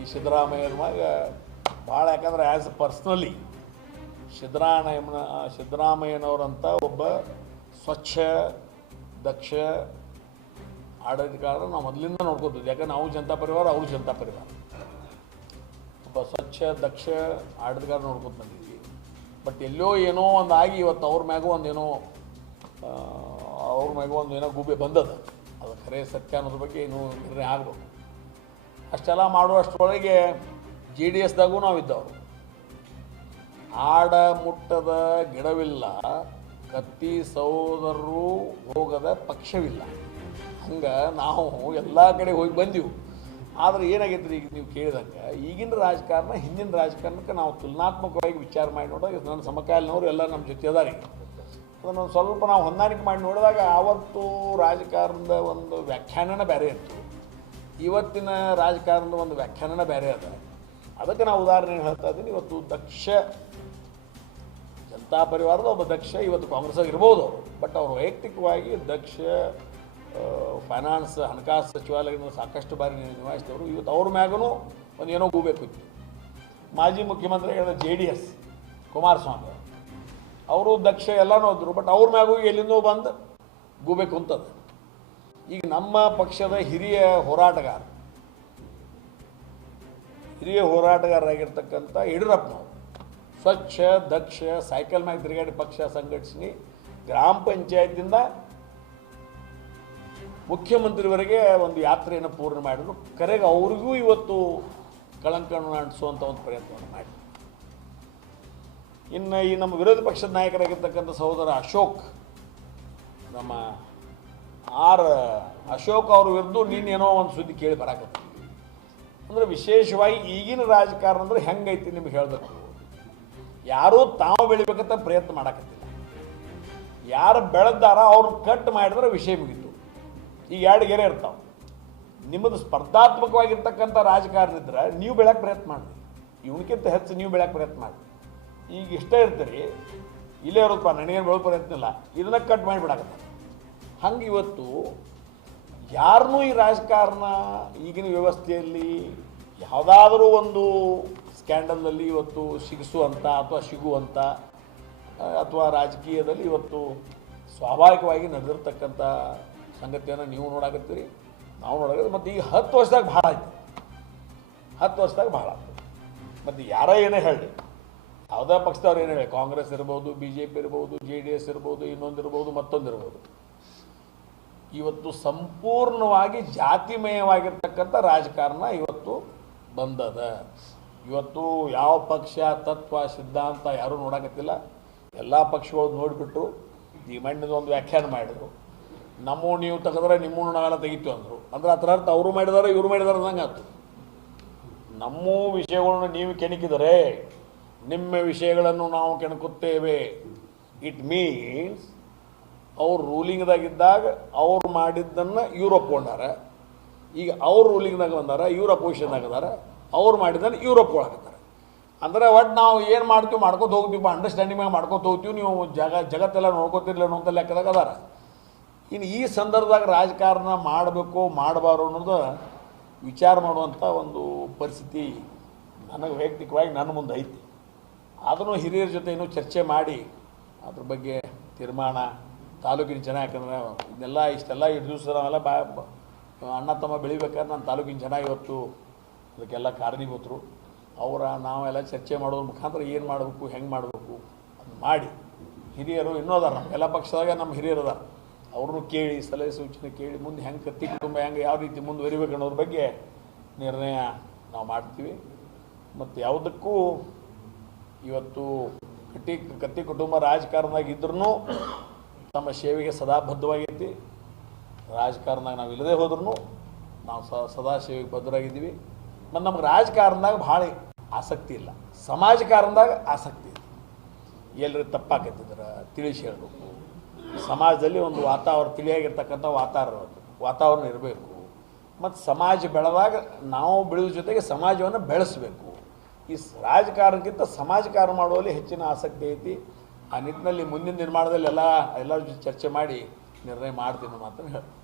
ಈ ಸಿದ್ದರಾಮಯ್ಯನ ಮಗ ಭಾಳ ಯಾಕಂದ್ರೆ ಆ್ಯಸ್ ಪರ್ಸ್ನಲಿ ಸಿದ್ದರಾಮಯ್ಯನ ಸಿದ್ದರಾಮಯ್ಯನವರಂಥ ಒಬ್ಬ ಸ್ವಚ್ಛ, ದಕ್ಷ ಆಡಳಿತಗಾರ ನಾವು ಮೊದಲಿಂದ ನೋಡ್ಕೋತಿದ್ವಿ. ಯಾಕಂದ್ರೆ ನಾವು ಜನತಾ ಪರಿವಾರ, ಅವರು ಜನತಾ ಪರಿವಾರ. ಒಬ್ಬ ಸ್ವಚ್ಛ, ದಕ್ಷ ಆಡಳಿತಗಾರ ನೋಡ್ಕೊತ ಬಂದಿದ್ವಿ. ಬಟ್ ಎಲ್ಲೋ ಏನೋ ಒಂದು ಆಗಿ ಇವತ್ತು ಅವ್ರ ಮ್ಯಾಗೂ ಏನೋ ಅವ್ರ ಮ್ಯಾಗೂ ಒಂದು ಏನೋ ಗೂಬೆ ಬಂದದ. ಅದು ಖರೆ ಸತ್ಯ ಅನ್ನೋದ್ರ ಬಗ್ಗೆ ಇನ್ನೂ ನಿರ್ಣಯ ಆಗಬೇಕು. ಅಷ್ಟೆಲ್ಲ ಮಾಡುವಷ್ಟರೊಳಗೆ ಜೆ ಡಿ ಎಸ್ದಾಗೂ ನಾವಿದ್ದವರು. ಆಡ ಮುಟ್ಟದ ಗಿಡವಿಲ್ಲ, ಕತ್ತಿ ಸಹೋದರರು ಹೋಗದ ಪಕ್ಷವಿಲ್ಲ. ಹಂಗೆ ನಾವು ಎಲ್ಲ ಕಡೆ ಹೋಗಿ ಬಂದೆವು. ಆದ್ರೆ ರೀ ಈಗ ನೀವು ಕೇಳಿದಂಗೆ, ಈಗಿನ ರಾಜಕಾರಣ, ಹಿಂದಿನ ರಾಜಕಾರಣಕ್ಕೆ ನಾವು ತುಲನಾತ್ಮಕವಾಗಿ ವಿಚಾರ ಮಾಡಿ ನೋಡಿದಾಗ ನನ್ನ ಸಮಕಾಲಿನವರು ಎಲ್ಲ ನಮ್ಮ ಜೊತೆ ಅದಾರೆ. ಅದನ್ನು ಸ್ವಲ್ಪ ನಾವು ಹೊಂದಾಣಿಕೆ ಮಾಡಿ ನೋಡಿದಾಗ ಆವತ್ತು ರಾಜಕಾರಣದ ಒಂದು ವ್ಯಾಖ್ಯಾನನೇ ಬೇರೆ ಇತ್ತು. ಇವತ್ತಿನ ರಾಜಕಾರಣದ ಒಂದು ವ್ಯಾಖ್ಯಾನನ ಬೇರೆ ಅದ. ಅದಕ್ಕೆ ನಾವು ಉದಾಹರಣೆ ಹೇಳ್ತಾ ಇದ್ದೀನಿ, ಇವತ್ತು ದಕ್ಷ ಜನತಾ ಪರಿವಾರದ ಒಬ್ಬ ದಕ್ಷ ಇವತ್ತು ಕಾಂಗ್ರೆಸ್ ಇರ್ಬೋದು. ಬಟ್ ಅವರು ವೈಯಕ್ತಿಕವಾಗಿ ದಕ್ಷ ಫೈನಾನ್ಸ್, ಹಣಕಾಸು ಸಚಿವಾಲಯದಿಂದ ಸಾಕಷ್ಟು ಬಾರಿ ನಿಭಾಯಿಸಿದವರು ಇವತ್ತು ಅವ್ರ ಮ್ಯಾಗೂ ಒಂದು ಏನೋ ಗೂಬೇಕು ಇತ್ತು ಮಾಜಿ ಮುಖ್ಯಮಂತ್ರಿಗಳ ಜೆ ಡಿ ಎಸ್ ಕುಮಾರಸ್ವಾಮಿ ಅವರು ದಕ್ಷ ಎಲ್ಲನೂ ಹೋದ್ರು, ಬಟ್ ಅವ್ರ ಮ್ಯಾಗೂ ಎಲ್ಲಿಂದೋ ಬಂದು ಗೂಬೇಕು ಅಂತದ ಈಗ ನಮ್ಮ ಪಕ್ಷದ ಹಿರಿಯ ಹೋರಾಟಗಾರ, ಹಿರಿಯ ಹೋರಾಟಗಾರರಾಗಿರ್ತಕ್ಕಂಥ ಯಡಿಯೂರಪ್ಪನವರು, ಸ್ವಚ್ಛ, ದಕ್ಷ, ಸೈಕಲ್ ಮ್ಯಾಗ ತಿರುಗಾಡಿ ಪಕ್ಷ ಸಂಘಟಿಸಿ ಗ್ರಾಮ ಪಂಚಾಯತಿಂದ ಮುಖ್ಯಮಂತ್ರಿವರೆಗೆ ಒಂದು ಯಾತ್ರೆಯನ್ನು ಪೂರ್ಣ ಮಾಡಿದ್ರು. ಕರೆಗೆ ಅವ್ರಿಗೂ ಇವತ್ತು ಕಳಂಕವನ್ನು ಅಂಟಿಸುವಂಥ ಒಂದು ಪ್ರಯತ್ನವನ್ನು ಮಾಡಿ ಇನ್ನು ಈ ನಮ್ಮ ವಿರೋಧ ಪಕ್ಷದ ನಾಯಕರಾಗಿರ್ತಕ್ಕಂಥ ಸಹೋದರ ಅಶೋಕ್, ನಮ್ಮ ಆರ್ ಅಶೋಕ್ ಅವ್ರ ವಿರುದ್ಧ ನೀನೇನೋ ಒಂದು ಸುದ್ದಿ ಕೇಳಿ ಬರಾಕತ್ತೀವಿ ಅಂದ್ರೆ ವಿಶೇಷವಾಗಿ ಈಗಿನ ರಾಜಕಾರಣ ಅಂದ್ರೆ ಹೆಂಗೈತಿ ನಿಮ್ಗೆ ಹೇಳಬೇಕು. ಯಾರೂ ತಾವು ಬೆಳಿಬೇಕಂತ ಪ್ರಯತ್ನ ಮಾಡಕತ್ತಿಲ್ಲ. ಯಾರು ಬೆಳೆದಾರ ಅವ್ರನ್ನ ಕಟ್ ಮಾಡಿದ್ರೆ ವಿಷಯ ಮುಗಿತು. ಈಗ ಎರಡು ಗೆರೆ ಇರ್ತಾವೆ. ನಿಮ್ಮದು ಸ್ಪರ್ಧಾತ್ಮಕವಾಗಿರ್ತಕ್ಕಂಥ ರಾಜಕಾರಣ ಇದ್ರೆ ನೀವು ಬೆಳಕ್ಕೆ ಪ್ರಯತ್ನ ಮಾಡಿ ಇವನಕ್ಕಿಂತ ಹೆಚ್ಚು ನೀವು ಬೆಳಕ್ಕೆ ಪ್ರಯತ್ನ ಮಾಡಿ ಈಗ ಇಷ್ಟ ಇರ್ತೀರಿ. ಇಲ್ಲೇ ಇರೋದಪ್ಪ ನನಗೇನು ಬೆಳೋ ಪ್ರಯತ್ನ ಇಲ್ಲ. ಇದನ್ನ ಕಟ್ ಮಾಡಿಬಿಡಾಕತ್ತ ಹಂಗೆ ಇವತ್ತು ಯಾರನ್ನೂ ಈ ರಾಜಕಾರಣ ಈಗಿನ ವ್ಯವಸ್ಥೆಯಲ್ಲಿ ಯಾವುದಾದರೂ ಒಂದು ಸ್ಕ್ಯಾಂಡಲ್ನಲ್ಲಿ ಇವತ್ತು ಸಿಗಿಸುವಂಥ ಅಥವಾ ಸಿಗುವಂಥ ಅಥವಾ ರಾಜಕೀಯದಲ್ಲಿ ಇವತ್ತು ಸ್ವಾಭಾವಿಕವಾಗಿ ನಡೆದಿರ್ತಕ್ಕಂಥ ಸಂಗತಿಯನ್ನು ನೀವು ನೋಡಾಕತ್ತೀರಿ, ನಾವು ನೋಡಾಕತ್ತೀವಿ ಮತ್ತು ಈಗ ಹತ್ತು ವರ್ಷದಾಗ ಭಾಳ ಆಯ್ತು. ಹತ್ತು ವರ್ಷದಾಗ ಭಾಳ ಆಯ್ತು. ಮತ್ತು ಯಾರೋ ಏನೇ ಹೇಳಿ ಯಾವುದೇ ಪಕ್ಷದವ್ರು ಏನು ಹೇಳಿ ಕಾಂಗ್ರೆಸ್ ಇರ್ಬೋದು ಬಿ ಜೆ ಪಿ ಇರ್ಬೋದು, ಜೆ ಡಿ ಎಸ್ ಇರ್ಬೋದು, ಇನ್ನೊಂದು ಇರ್ಬೋದು, ಮತ್ತೊಂದು ಇರ್ಬೋದು. ಇವತ್ತು ಸಂಪೂರ್ಣವಾಗಿ ಜಾತಿಮಯವಾಗಿರ್ತಕ್ಕಂಥ ರಾಜಕಾರಣ ಇವತ್ತು ಬಂದದ. ಇವತ್ತು ಯಾವ ಪಕ್ಷ, ತತ್ವ, ಸಿದ್ಧಾಂತ ಯಾರೂ ನೋಡಕತ್ತಿಲ್ಲ. ಎಲ್ಲ ಪಕ್ಷಗಳು ನೋಡಿಬಿಟ್ಟು ಈ ಒಂದು ವ್ಯಾಖ್ಯಾನ ಮಾಡಿದರು. ನಮ್ಮ ನೀವು ತೆಗೆದ್ರೆ ನಿಮ್ಮನ್ನು ನಾವೆಲ್ಲ ತೆಗಿತು ಅಂದರು. ಅಂದ್ರೆ ಅದರ ಅರ್ಥ ಅವರು ಮಾಡಿದಾರೆ, ಇವರು ಮಾಡಿದಾರೆ ಅಂದಂಗೆ ಆಯ್ತು ನಮ್ಮ ವಿಷಯಗಳನ್ನು ನೀವು ಕೆಣಕಿದರೆ ನಿಮ್ಮ ವಿಷಯಗಳನ್ನು ನಾವು ಕೆಣಕುತ್ತೇವೆ. ಇಟ್ ಮೀನ್ಸ್ ಅವ್ರು ರೂಲಿಂಗ್ದಾಗಿದ್ದಾಗ ಅವ್ರು ಮಾಡಿದ್ದನ್ನು ಇವ್ರು ಒಪ್ಕೊಂಡಾರ. ಈಗ ಅವ್ರು ರೂಲಿಂಗ್ದಾಗ ಬಂದಾರ, ಇವ್ರು ಅಪೋಸಿಷನ್ದಾಗ ಅದಾರ ಅವ್ರು ಮಾಡಿದ್ದನ್ನು ಇವ್ರು ಒಪ್ಕೊಳಕತ್ತಾರ. ಅಂದ್ರೆ ಒಟ್ಟು ನಾವು ಏನು ಮಾಡ್ತೀವಿ, ಮಾಡ್ಕೊತ ಹೋಗ್ತೀವಿ ಅಂಡರ್ಸ್ಟ್ಯಾಂಡಿಂಗ್ ಮ್ಯಾಗ ಮಾಡ್ಕೊತ ಹೋಗ್ತೀವಿ, ನೀವು ಜಗ, ಜಗತ್ತೆಲ್ಲ ನೋಡ್ಕೊತಿರ್ಲಿ ಅಂತ ಲೆಕ್ಕದಾಗ ಅದಾರ. ಇನ್ನು ಈ ಸಂದರ್ಭದಾಗ ರಾಜಕಾರಣ ಮಾಡಬೇಕು, ಮಾಡಬಾರ್ದು ಅನ್ನೋದು ವಿಚಾರ ಮಾಡುವಂಥ ಒಂದು ಪರಿಸ್ಥಿತಿ ನನಗೆ ವೈಯಕ್ತಿಕವಾಗಿ ನನ್ನ ಮುಂದೆ ಐತಿ. ಆದರೂ ಹಿರಿಯರ ಜೊತೆ ಚರ್ಚೆ ಮಾಡಿ, ಅದ್ರ ಬಗ್ಗೆ ತೀರ್ಮಾನ ತಾಲೂಕಿನ ಜನ ಯಾಕಂದ್ರೆ ಇದನ್ನೆಲ್ಲ ಇಷ್ಟೆಲ್ಲ ಹಿಡಿದು ದಿವಸ ನಾವೆಲ್ಲ ಬಾ ಅಣ್ಣ ತಮ್ಮ ಬೆಳಿಬೇಕಾದ್ರೆ ನಾನು ತಾಲೂಕಿನ ಜನ ಇವತ್ತು ಅದಕ್ಕೆಲ್ಲ ಕಾರಣೀಭೂತರು. ಅವರ ನಾವೆಲ್ಲ ಚರ್ಚೆ ಮಾಡೋದ್ರ ಮುಖಾಂತರ ಏನು ಮಾಡಬೇಕು, ಹೆಂಗೆ ಮಾಡಬೇಕು ಅದು ಮಾಡಿ. ಹಿರಿಯರು ಇನ್ನೂ ಅದಾರ ಎಲ್ಲ ಪಕ್ಷದಾಗ ನಮ್ಮ ಹಿರಿಯರು ಅದಾರ. ಅವ್ರನ್ನೂ ಕೇಳಿ, ಸಲಹೆ ಸೂಚನೆ ಕೇಳಿ, ಮುಂದೆ ಹೆಂಗೆ ಕತ್ತಿ ಕುಟುಂಬ, ಹೆಂಗೆ ಯಾವ ರೀತಿ ಮುಂದುವರಿಬೇಕು ಅನ್ನೋದ್ರ ಬಗ್ಗೆ ನಿರ್ಣಯ ನಾವು ಮಾಡ್ತೀವಿ. ಮತ್ತು ಯಾವುದಕ್ಕೂ ಇವತ್ತು ಕಟ್ಟಿ, ಕತ್ತಿ ಕುಟುಂಬ ರಾಜಕಾರಣದಾಗ ಇದ್ರೂ ತಮ್ಮ ಸೇವೆಗೆ ಸದಾ ಬದ್ಧವಾಗೈತಿ ರಾಜಕಾರಣದಾಗ ನಾವು ಇಲ್ಲದೆ ಹೋದ್ರೂ ನಾವು ಸ, ಸದಾ ಸೇವೆಗೆ ಬದ್ಧರಾಗಿದ್ದೀವಿ. ಮತ್ತು ನಮ್ಗೆ ರಾಜಕಾರಣದಾಗ ಭಾಳ ಆಸಕ್ತಿ ಇಲ್ಲ. ಸಮಾಜಕಾರಣದಾಗ ಆಸಕ್ತಿ ಇದೆ ಎಲ್ಲರೂ ತಪ್ಪಾಕತ್ತಿದ್ರೆ ತಿಳಿಸಿ ಹೇಳಬೇಕು ಸಮಾಜದಲ್ಲಿ ಒಂದು ವಾತಾವರಣ, ತಿಳಿಯಾಗಿರ್ತಕ್ಕಂಥ ವಾತಾವರಣ ವಾತಾವರಣ ಇರಬೇಕು. ಮತ್ತು ಸಮಾಜ ಬೆಳೆದಾಗ ನಾವು ಬೆಳೆಯುವ ಜೊತೆಗೆ ಸಮಾಜವನ್ನು ಬೆಳೆಸಬೇಕು. ಈ ರಾಜಕಾರಣಕ್ಕಿಂತ ಸಮಾಜ ಕಾರ್ಯ ಮಾಡುವಲ್ಲಿ ಹೆಚ್ಚಿನ ಆಸಕ್ತಿ ಐತಿ. ಆ ನಿಟ್ಟಿನಲ್ಲಿ ಮುಂದಿನ ನಿರ್ಮಾಣದಲ್ಲಿ ಎಲ್ಲ ಎಲ್ಲರ ಜೊತೆ ಚರ್ಚೆ ಮಾಡಿ ನಿರ್ಣಯ ಮಾಡ್ತೀನಿ ಮಾತ್ರ. ಹೇಳ್ತೀನಿ